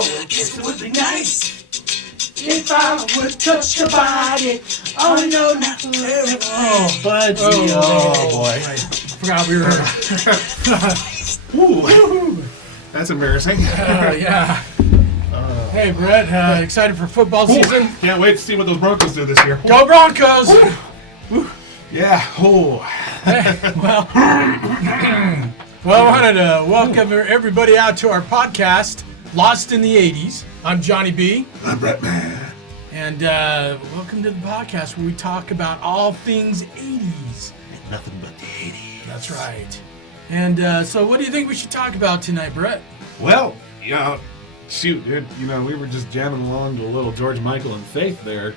Oh, I guess it would be nice if I would touch your body. Oh, no, not forever. Oh, Budgie. Oh, boy. I forgot we were... Ooh. That's embarrassing. Yeah. Hey, Brett, excited for football season? Can't wait to see what those Broncos do this year. Go Broncos! Yeah. Oh. Well, I wanted to welcome everybody out to our podcast, Lost in the 80's. I'm Johnny B. I'm Bretman. And welcome to the podcast where we talk about all things 80's. Ain't nothing but the 80s. That's right. And so what do you think we should talk about tonight, Brett? Well, shoot, dude. We were just jamming along to a little George Michael and Faith there,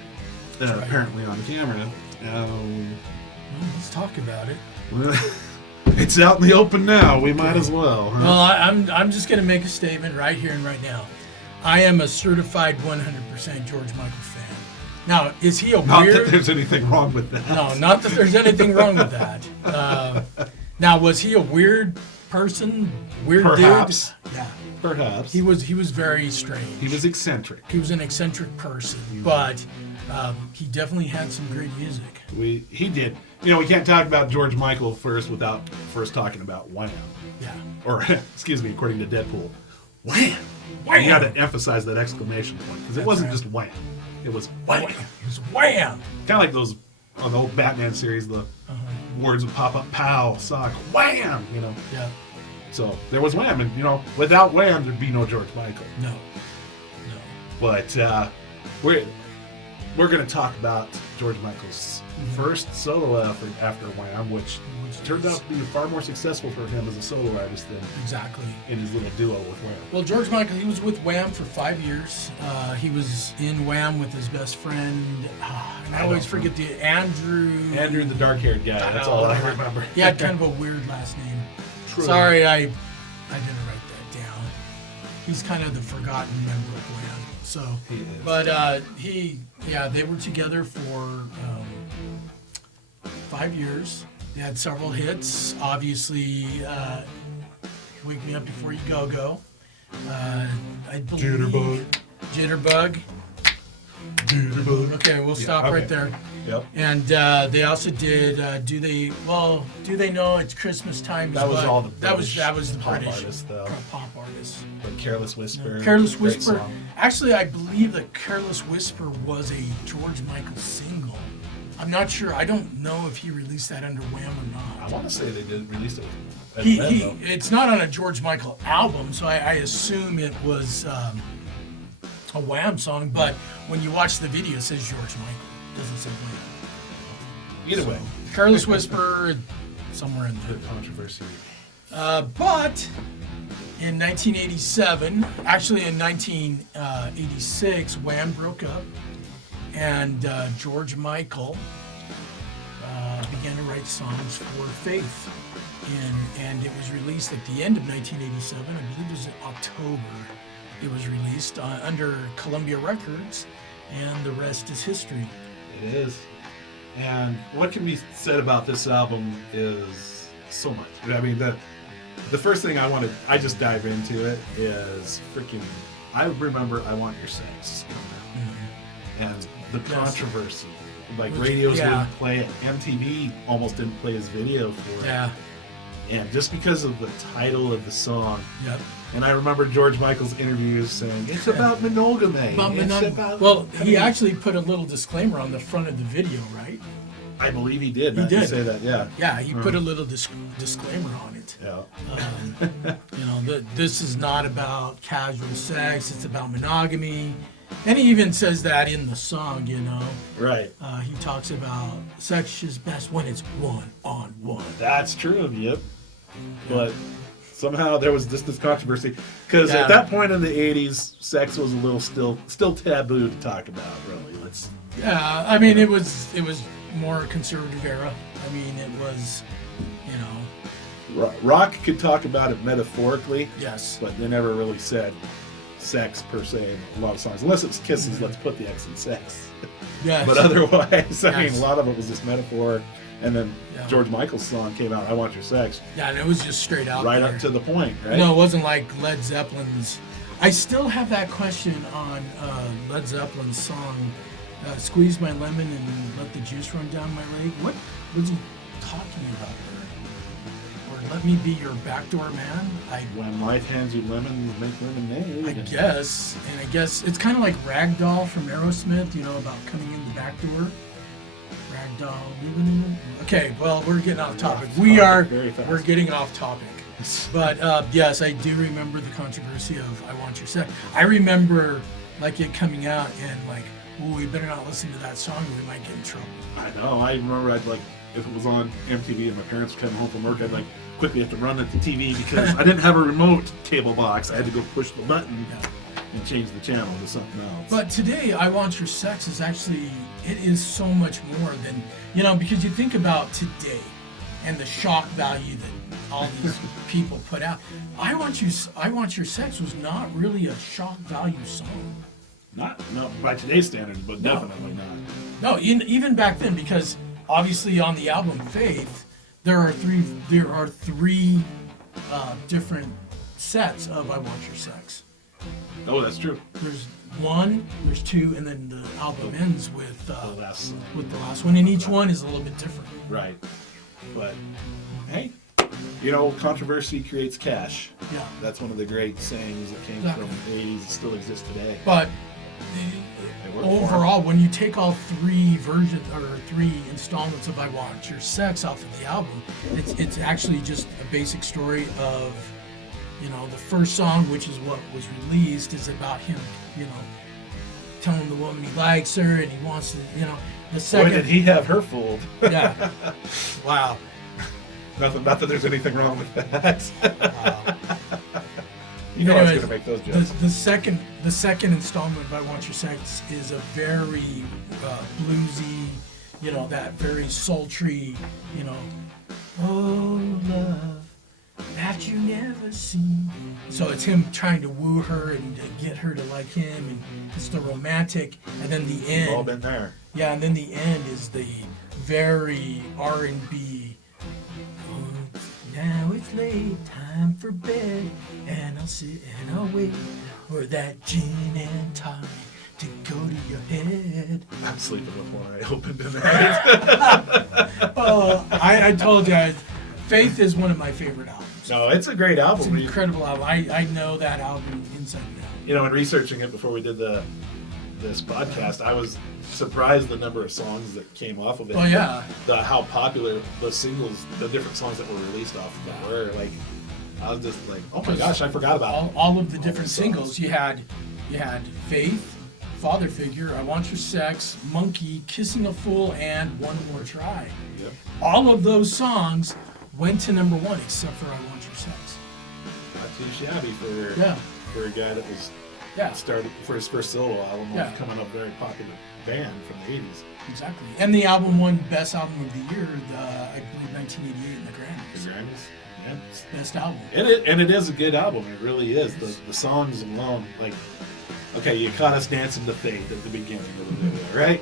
apparently on camera. Well, let's talk about it. Well, it's out in the open now. We might as well. Huh? Well, I'm just going to make a statement right here and right now. I am a certified 100% George Michael fan. Now, is he a Not weird... that there's anything wrong with that. No, not that there's anything wrong with that. Now, was he a weird person? Weird Perhaps. dude? Yeah. Perhaps. He was very strange. He was eccentric. He was an eccentric person, but he definitely had some great music. He did. We can't talk about George Michael without first talking about Wham. Yeah. Or, excuse me, according to Deadpool, Wham! Wham! You got to emphasize that exclamation point, because it wasn't just Wham. It was Wham! It was wham! Kind of like those, on the old Batman series, the words would pop up, pow, sock, wham! Yeah. So, there was Wham, and, without Wham, there'd be no George Michael. No. But, we're going to talk about George Michael's first solo effort after Wham, which turned out to be far more successful for him as a solo artist than Exactly. in his little duo with Wham. Well, George Michael, he was with Wham for 5 years. He was in Wham with his best friend. And I always forget the Andrew the dark-haired guy. That's all I remember. He had kind of a weird last name. True. Sorry, I didn't write that down. He's kind of the forgotten member of Wham. So, He is. but they were together for 5 years. They had several hits. Obviously, "Wake Me Up Before You Go." I believe Jitterbug. Okay, we'll stop right there. Yep. And they also did. Do they know it's Christmas time? That was all the that was the pop British artists, though. pop artists. But Careless Whisper. Careless great Whisper. song. Actually, I believe that Careless Whisper was a George Michael single. I'm not sure. I don't know if he released that under Wham or not. I want to say they did release it. It's not on a George Michael album, so I assume it was a Wham song. But when you watch the video, it says George Michael. It doesn't say Wham. Either way. Careless Whisper, somewhere in there. Good controversy. But in 1987, actually in 1986, Wham broke up, and George Michael began to write songs for Faith. And it was released at the end of 1987. I believe it was in October. It was released under Columbia Records, and the rest is history. It is. And what can be said about this album is so much. I mean, the first thing I just dive into it is freaking, I remember I Want Your Sex. And the controversy. Like, radios wouldn't play it. MTV almost didn't play his video for it. Yeah. And just because of the title of the song. Yep. And I remember George Michael's interviews saying, it's about monogamy. Well, he actually put a little disclaimer on the front of the video, right? I believe he did. He did say that, yeah. Yeah, he put a little disclaimer on it. Yeah. This is not about casual sex, it's about monogamy. And he even says that in the song, Right. He talks about sex is best when it's one-on-one. That's true, yep. But somehow there was this controversy. Because at that point in the 80s, sex was a little still taboo to talk about, really. Yeah, I mean, it was more conservative era. I mean, it was, Rock could talk about it metaphorically. Yes. But they never really said sex per se in a lot of songs. Unless it's Kisses, let's put the X in sex. Yes. But otherwise, I mean, a lot of it was just metaphor. And then Yeah. George Michael's song came out, I Want Your Sex. Yeah, and it was just straight out Right there. up to the point, right? No, it wasn't like Led Zeppelin's I still have that question on Led Zeppelin's song, "Squeeze My Lemon and Let the Juice Run Down My Leg." What was he talking about there? Or "Let Me Be Your Backdoor Man"? When life hands you lemons, make lemonade. I guess, and I guess it's kind of like Ragdoll from Aerosmith, you know, about coming in the back door. Ragdoll, living in the... Okay, well, we're getting off topic. We're getting off topic. But yes, I do remember the controversy of "I Want Your Sex." I remember like it coming out and like, "Ooh, we better not listen to that song, we might get in trouble." I know. I remember I'd like, if it was on MTV and my parents were coming home from work, I'd like quickly have to run at the TV because I didn't have a remote cable box. I had to go push the button and change the channel to something else. But today, "I Want Your Sex" is actually, it is so much more than, you know, because you think about today and the shock value that all these people put out. I Want Your Sex" was not really a shock value song. No, by today's standards, but definitely not. No, even back then, because obviously on the album Faith, there are three different sets of "I Want Your Sex." Oh, that's true. There's one, there's two, and then the album ends with The last song. with the last one, and each one is a little bit different. Right. But, hey, you know, controversy creates cash. Yeah. That's one of the great sayings that came Exactly. from the 80s, still exists today. But work for overall, when you take all three versions or three installments of "I Want Your Sex" off of the album, it's actually just a basic story of, you know, the first song, which is what was released, is about him, you know, telling the woman he likes her and he wants to, you know. The second, Boy, did he have her fooled. yeah, wow. Not that there's anything wrong with that. Wow. You know I was Anyways, going to make those jokes. the second installment of "I Want Your Sex" is a very bluesy, you know, that very sultry, you know, "Oh love that you never seen." So it's him trying to woo her and to get her to like him, and it's the romantic, and then the We've all end. been there. Yeah, and then the end is the very R&B. "Oh, now it's late, time for bed, and I'll sit and I'll wait for that gin and tonic to go to your head." I'm sleeping with one eye open tonight. Oh, I told you, Faith is one of my favorite albums. No, it's a great It's album. an incredible album. I know that album inside and out. You know, in researching it before we did this podcast, I was surprised the number of songs that came off of it. Oh, yeah. How popular the singles, the different songs that were released off of it were. Like, I was just like, oh my gosh, I forgot about all of the different the songs. singles. You had Faith, Father Figure, "I Want Your Sex," Monkey, "Kissing a Fool," and "One More Try." Yep. All of those songs went to number one except for "I Want Your Sex." Not too shabby Yeah. for a guy that was Yeah, started for his first solo album, Yeah. coming up very popular band from the 80s. exactly. And the album won Best Album of the Year, I believe 1988 in the The Grammys. Grammys. Yeah. Best album. And it is a good album. It really is. The songs alone, like, okay, you caught us dancing to Faith at the beginning of the video, right?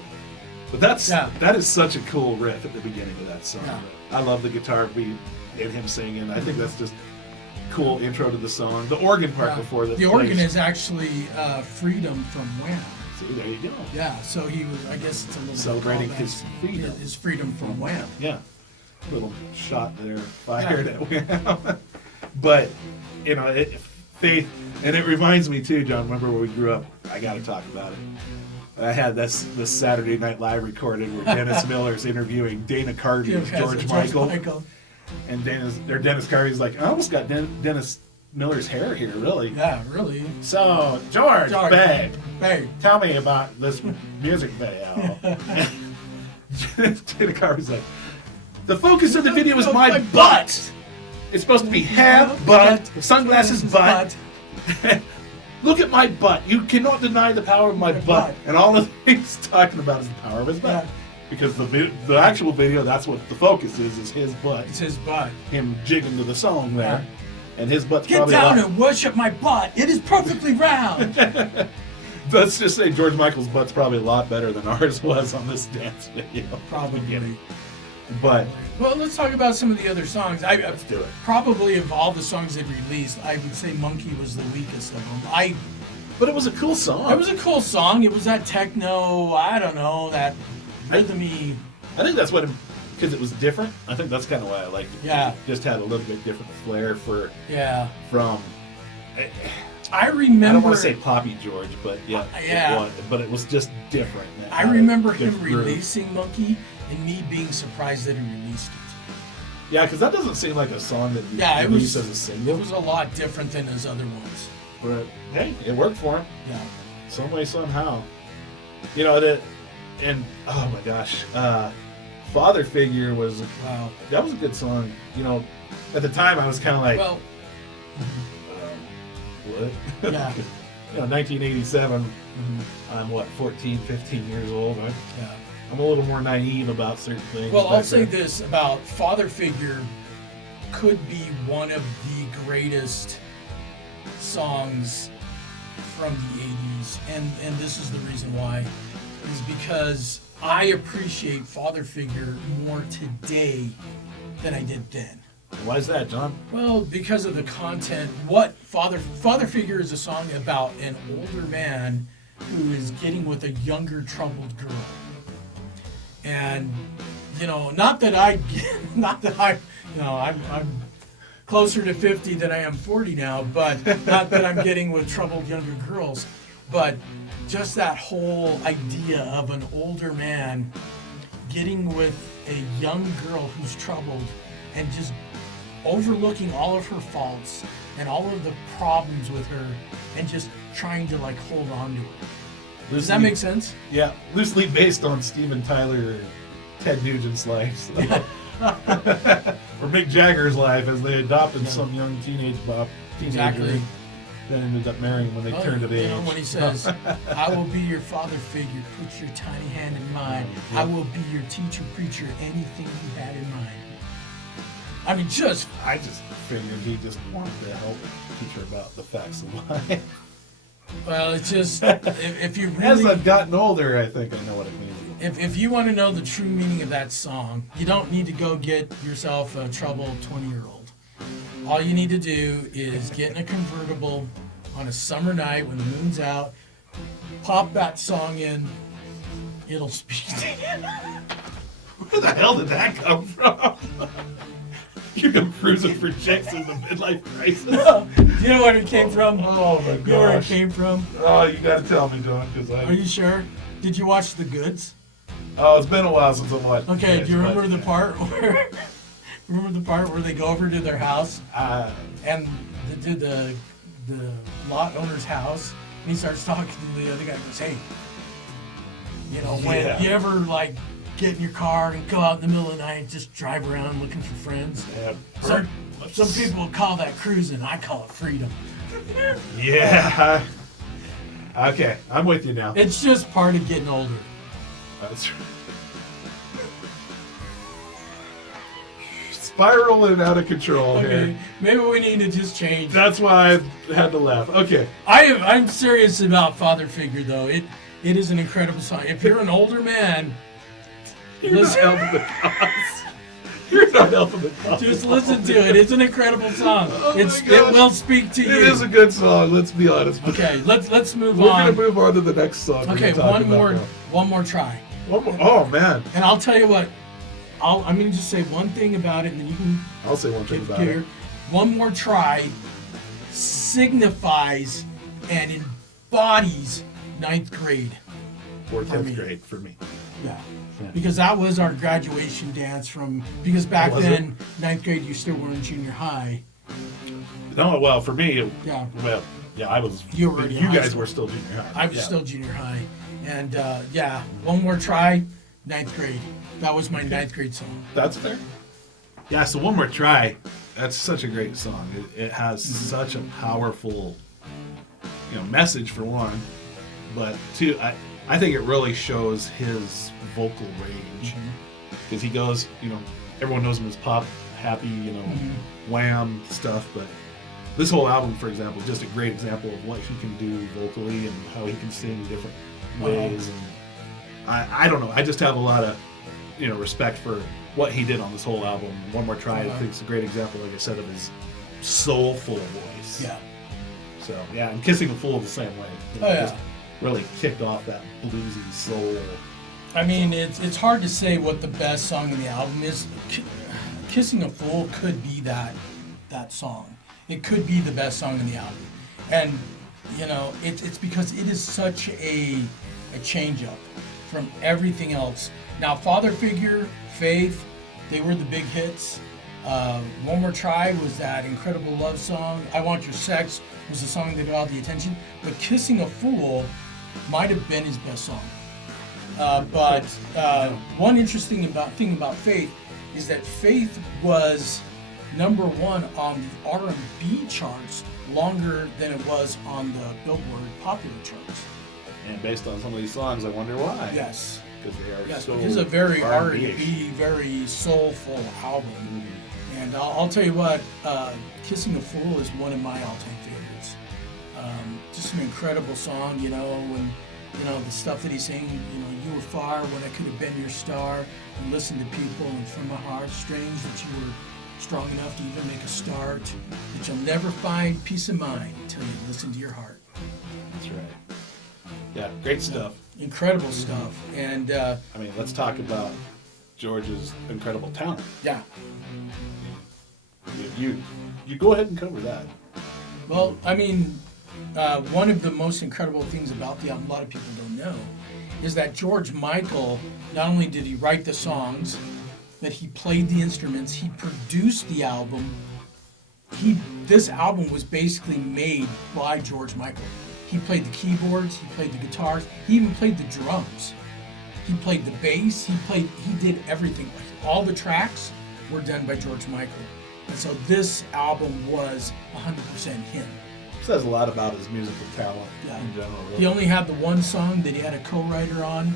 But that is such a cool riff at the beginning of that song. Yeah. I love the guitar beat and him singing. I think that's just cool intro to the song. The organ part before The organ is actually Freedom from Wham. See, there you go. Yeah, so he was, I guess it's a little Celebrating callback. his freedom. His freedom from Wham. Yeah. Little shot there fired at Wham. But, you know, Faith, and it reminds me too, John, remember where we grew up? I got to talk about it. I had this Saturday Night Live recorded where Dennis Miller's interviewing Dana Carvey as George Michael. And Dennis Carvey's like, I almost got Dennis Miller's hair here, really. Yeah, really. So, George, babe, Hey. tell me about this music video. Dana Carvey's like, the focus of the video is my butt. It's supposed to be hair, butt, sunglasses, butt. Look at my butt. You cannot deny the power of my butt. And all the things talking about is the power of his butt. Yeah. Because the actual video, that's what the focus is his butt. It's his butt. Him jigging to the song there. Yeah. And his butt's Get probably down a lot. and worship my butt. It is perfectly round. Let's just say George Michael's butt's probably a lot better than ours was on this dance video. Probably. But Well, let's talk about some of the other songs. let's do it. Probably of all the songs they released, I would say Monkey was the weakest of them. But it was a cool song. It was a cool song. It was that techno, I don't know, that rhythmy. I think that's what, because it was different. I think that's kind of why I liked it. Yeah. It just had a little bit different flair from. I I remember. don't want to say Poppy George, but yeah, Yeah. It was, but it was just different. It I had a remember him different groove. releasing Monkey and me being surprised that he released it. Yeah, because that doesn't seem like a song that you Yeah, it release was. as a single. It was a lot different than his other ones. But hey, it worked for him. Yeah. Some way, somehow. You know that, and oh my gosh, Father Figure was Wow. that was a good song. You know, at the time I was kind of like, Well. what? Yeah. You know, 1987. Mhm. I'm what, 14, 15 years old. Yeah. I'm a little more naive about certain things. Well, I'll back say then. this about Father Figure could be one of the greatest songs from the 80s, and this is the reason why, is because I appreciate Father Figure more today than I did then. Why is that, John? Well, because of the content. What Father Figure is a song about an older man who is getting with a younger troubled girl. And you know, not that I'm closer to 50 than I am 40 now, but not that I'm getting with troubled younger girls, but just that whole idea of an older man getting with a young girl who's troubled and just overlooking all of her faults and all of the problems with her and just trying to like hold on to her. Does that make sense? Yeah, loosely based on Steven Tyler and Ted Nugent's life. So. Or Mick Jagger's life as they adopted some young teenager. Exactly. Then ended up marrying when they turned of age. You know, when he says, I will be your father figure, put your tiny hand in mine. I will be your teacher, preacher, anything you had in mind. I mean, I just figured he just wanted to help teach her about the facts of life. well, it's just, if you As really, I've gotten older, I think I know what it means. if you want to know the true meaning of that song, you don't need to go get yourself a troubled 20-year-old. All you need to do is get in a convertible on a summer night when the moon's out, pop that song in, it'll speak to you. Where the hell did that come from? You come cruising for chicks in the midlife crisis. Do you know where it came from? Oh my You know where it gosh. came from? Oh, you gotta tell me, John, because Are you sure? Did you watch The Goods? Oh, it's been a while since I watched. Okay, this, do you remember but- the part where they go over to their house and to the lot owner's house and he starts talking to the other guy and goes, hey, you know, when Yeah. you ever like get in your car and go out in the middle of the night and just drive around looking for friends? Yeah. Some people call that cruising, I call it freedom. Yeah. Okay, I'm with you now. It's just part of getting older. That's right. Spiraling out of control Okay, here. maybe we need to just change. That's why I had to laugh. Okay. I'm serious about Father Figure though. It is an incredible song. If you're an older man, You're not listen, helping the cause. You're not helping the cause. just listen to it. It's an incredible song. Oh my It gosh. will speak to It you. is a good song, let's be honest. Okay, let's move We're on. gonna move on to the next song. we're Okay, gonna talk one about more now. try. One more. Oh man. And I'll tell you what. I'm gonna just say one thing about it, and then you can I'll say one thing give about here. it. One more try signifies and embodies ninth grade. Or For 10th me. grade for me. Yeah. Yeah. Because that was our graduation dance because back Was then, ninth grade, you still were in junior high. No, well, for me, Yeah. well, yeah, I was. You were in You high guys school. were still junior high. I was Yeah. still junior high. And yeah, one more try, ninth grade. That was my ninth grade song. That's fair. Yeah, so one more try. That's such a great song. It has such a powerful, message for one, but two, I think it really shows his vocal range because he goes, everyone knows him as pop, happy, Wham stuff, but this whole album, for example, is just a great example of what he can do vocally and how he can sing different ways. And I don't know. I just have a lot of respect for what he did on this whole album. One More Try, I think, is a great example, like I said, of his soulful voice. Yeah. So, yeah, and Kissing a Fool the same way. You know, Oh, yeah. just really kicked off that bluesy soul. I mean, it's hard to say what the best song in the album is. Kissing a Fool could be that song. It could be the best song in the album. And, you know, it's because it is such a change up from everything else. Now, Father Figure, Faith, they were the big hits. One More Try was that incredible love song. I Want Your Sex was the song that got all the attention. But Kissing a Fool might have been his best song. But one interesting thing about Faith is that Faith was number one on the R&B charts longer than it was on the Billboard popular charts. And based on some of these songs, I wonder why. Yes. Because they are Yes, so it is a very R&B-ish. R&B, very soulful album. Mhm. And I'll tell you what, Kissing a Fool is one of my all-time favorites. Just an incredible song, you know, when, you know, the stuff that he's saying, you know, you were far when I could have been your star, and listen to people, and from my heart, strange that you were strong enough to even make a start, that you'll never find peace of mind until you listen to your heart. That's right. Yeah, great stuff. Incredible stuff. And, I mean, let's talk about George's incredible talent. yeah. You go ahead and cover that. Well, I mean, one of the most incredible things about the album, a lot of people don't know, is that George Michael, not only did he write the songs, but he played the instruments, he produced the album. This album was basically made by George Michael. He played the keyboards, he played the guitars, he even played the drums. He played the bass, he did everything. All the tracks were done by George Michael. And so this album was 100% him. Says a lot about his musical talent Yeah. in general. Really. He only had the one song that he had a co-writer on.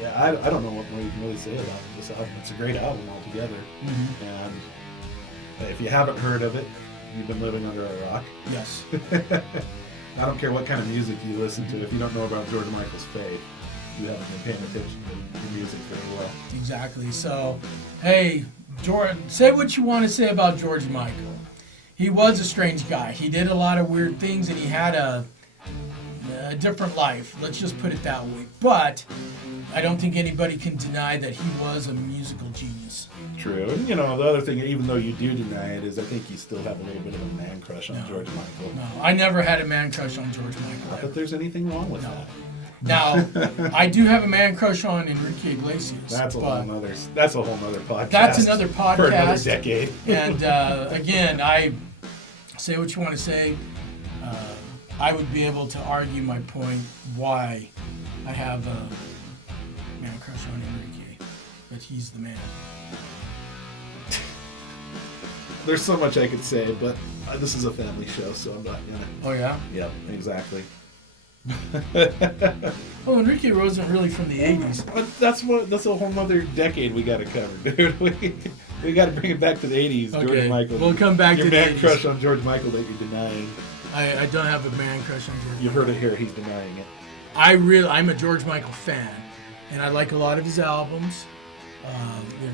Yeah, I don't know what more you can really say about this album. It's a great album altogether. Mm-hmm. And if you haven't heard of it, you've been living under a rock. Yes. I don't care what kind of music you listen to. If you don't know about George Michael's Faith, you haven't been paying attention to your music very well. Exactly. So, hey, George, say what you want to say about George Michael. He was a strange guy. He did a lot of weird things, and he had a different life. Let's just put it that way. But I don't think anybody can deny that he was a musical genius. True. And, you know, the other thing, even though you do deny it, is I think you still have a little bit of a man crush on No. George Michael. No, I never had a man crush on George Michael. Not that there's anything wrong with No. that. Now, I do have a man crush on Enrique Iglesias. That's a but whole nother podcast. That's another For another podcast. decade. And again, I say what you want to say. I would be able to argue my point why I have a man crush on Enrique, but he's the man. There's so much I could say, but this is a family show, so I'm not gonna. Oh yeah. Yep, exactly. Well, Enrique wasn't really from the 80s. But that's a whole nother decade we got to cover, dude. We got to bring it back to the 80s. Okay, George Michael. we'll come back Your to the man 80s. crush on George Michael that you're denying. I don't have a man crush on George. You heard it here. He's denying it. I'm a George Michael fan, and I like a lot of his albums. You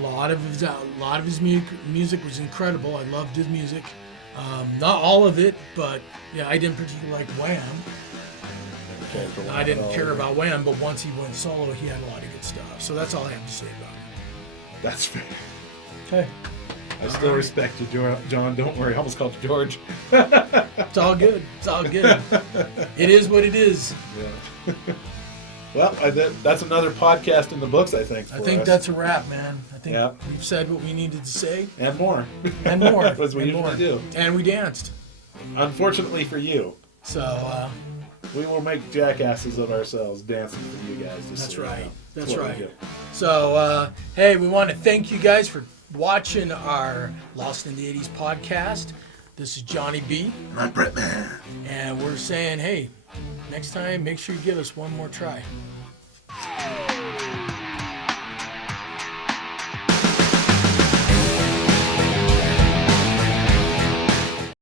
know, a lot of his music was incredible. I loved his music. Not all of it, but yeah, I didn't particularly like Wham. I didn't care about Wham, but once he went solo, he had a lot of good stuff. So that's all I have to say about it. That's fair. Okay. I still respect you, John. Don't worry. I almost called you George. It's all good. It's all good. It is what it is. Yeah. Well, that's another podcast in the books, I think. I think that's a wrap, man. I think Yeah. we've said what we needed to say. And more. And more. As we and usually more. do. And we danced. Unfortunately for you, So, we will make jackasses of ourselves dancing for you guys. Just that's so you right. know. That's what we right. do. So, hey, we want to thank you guys for watching our Lost in the 80s podcast. This is Johnny B. I'm Bretman. And we're saying, hey, next time, make sure you give us one more try.